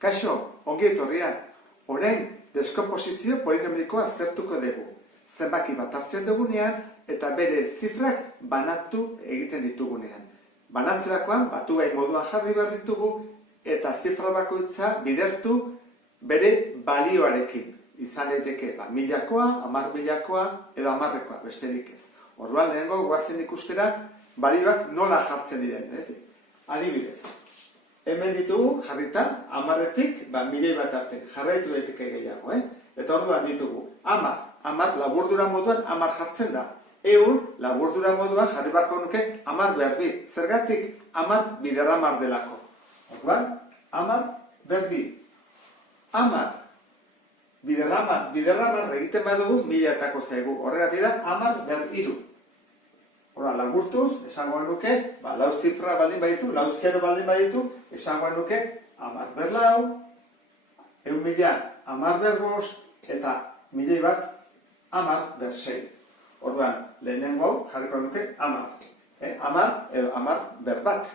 Kaixo, ongi etorria. Orain, deskomposizio polinomikoa aztertuko dugu. Zenbaki bat hartzen dugunean eta bere zifrak banatu egiten ditugunean. Banatzerakoan, batu gai moduan jarri behar ditugu eta zifra bakoitza bidertu bere balioarekin. Izan daiteke, milakoa, 10.000koa edo 10.000koa, besterik ez. Orduan, lehenengo goazen ikustera balioak nola jartzen diren. Adibidez, hemen ditugu jarrita 10-etik 1.000.000 bat arte. Jarraitu daiteke gehiago, Eta orduan ditugu 10 laburdura moduan 10 jartzen da. 100 laburdura moduan jarri barko nuke 10 behar bi. Zergatik 10 biderra 10 delako. Orduan, 10 behar bi. 10 biderra 10 egiten badugu 1000etako zaigu. Horregatik da 10 behar 3. Hora, laburtuz, esango nuke, lau zifra baldin baditu, lau zero baldin baditu, esango nuke, 10 behar lau, 1.000 10 behar bost, eta 1.000 bat 10 behar 6. Orduan, lehenengo hau jarriko nuke 10. 10 edo 10 behar bat.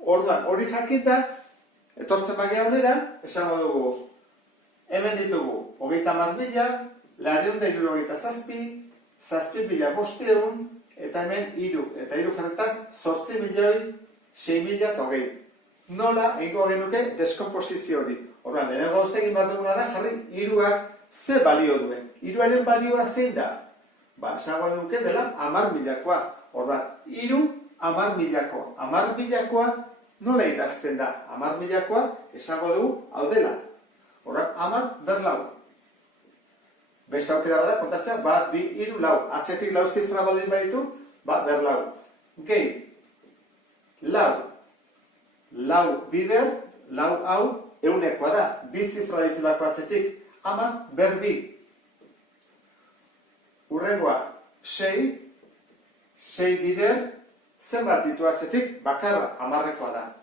Orduan, hori jakita, etortzen bagia honera, esango dugu, hemen ditugu, 30.000, 967, 7.500, eta hemen 3, eta 3 jarretak 8.600.000. Nola egingo genuke deskomposizio hori. Horren, lehenengo gauza egin behar duguna da jarri 3ak ze balio duen. 3aren balioa zein da? Esango duke dela 10.000koa. Horren, 3 10.000koa. 10.000koa nola idazten da? 10.000koa esango dugu hau dela. Horren, 10 behar lau. Beste aukera bada, kontatzea, 1, 2, 3, 4. Atzetik lau zifra baldin baditu, behar lau. Gehi, lau bider, lau hau, 100koa da. 2 zifra ditulako atzetik, 10 behar bi. Hurrengoa, 6 bider, zenbat ditu atzetik, bakarra 10koa da.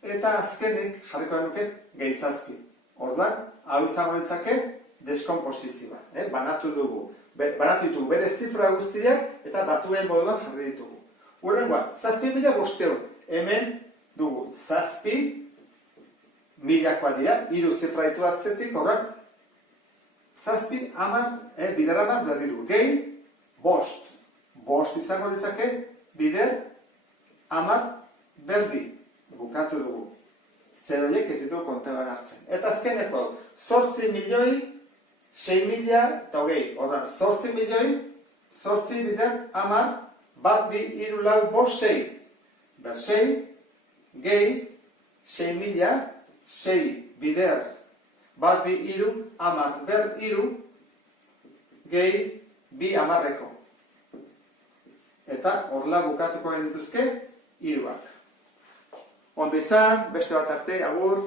Eta azkenik jarriko nuke gehi 7. Orduan, hau izango ditzake, deskomposizioa. Banatu ditugu bere zifra guztiak eta batuen moduan jarri ditugu. Hurrengoa, 7.500. Hemen dugu 7.000koa dira, 3 zifra ditu atzetik, horren 7 biderra bat behar diru. Gehi, bost. Bost izango ditzake, bider 10 behar bi. Bukatu dugu. Zer horiek ez ditugu konteban hartzen. Eta azkeneko, 8.600.000. Horren, 8.000.000 bider 10, 1, 2, 3, 4, 5, 6. Ber 6, gehi, 6.000, 6 bider 1, 2, 3, 10 ber 3, gehi, 2 10eko. Eta horrela bukatuko genituzke 3ak. Ondo izan, beste bat arte, agur.